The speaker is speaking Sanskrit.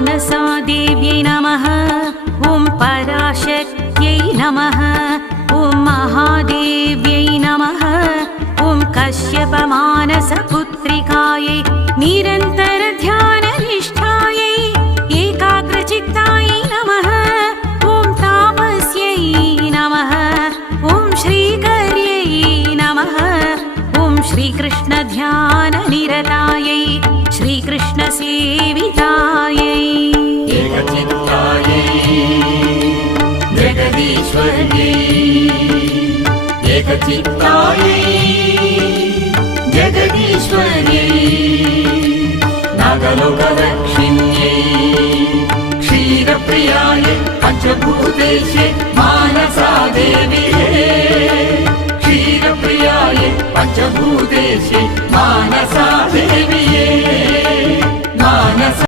मानसा देव्यै नमः। ॐ पराशक्त्यै नमः। ॐ महादेव्यै नमः। ॐ कश्यपमानसपुत्रिकायै निरन्तरध्याननिष्ठायै एकाग्रचित्तायै नमः। ॐ तापस्यै नमः। ॐ श्रीकर्यै नमः। ॐ श्रीकृष्णध्याननिरतायै श्रीकृष्णसेवितायै एकचित्तायै जगदीश्वर्यै एकचित्तायै जगदीश्वर्यै नागलोकदक्षिण्यै क्षीरप्रियायै पञ्चभूतेशे मानसा देव्यै क्षीरप्रियायै पञ्चभूतेशे मानसा देव्यै मानसा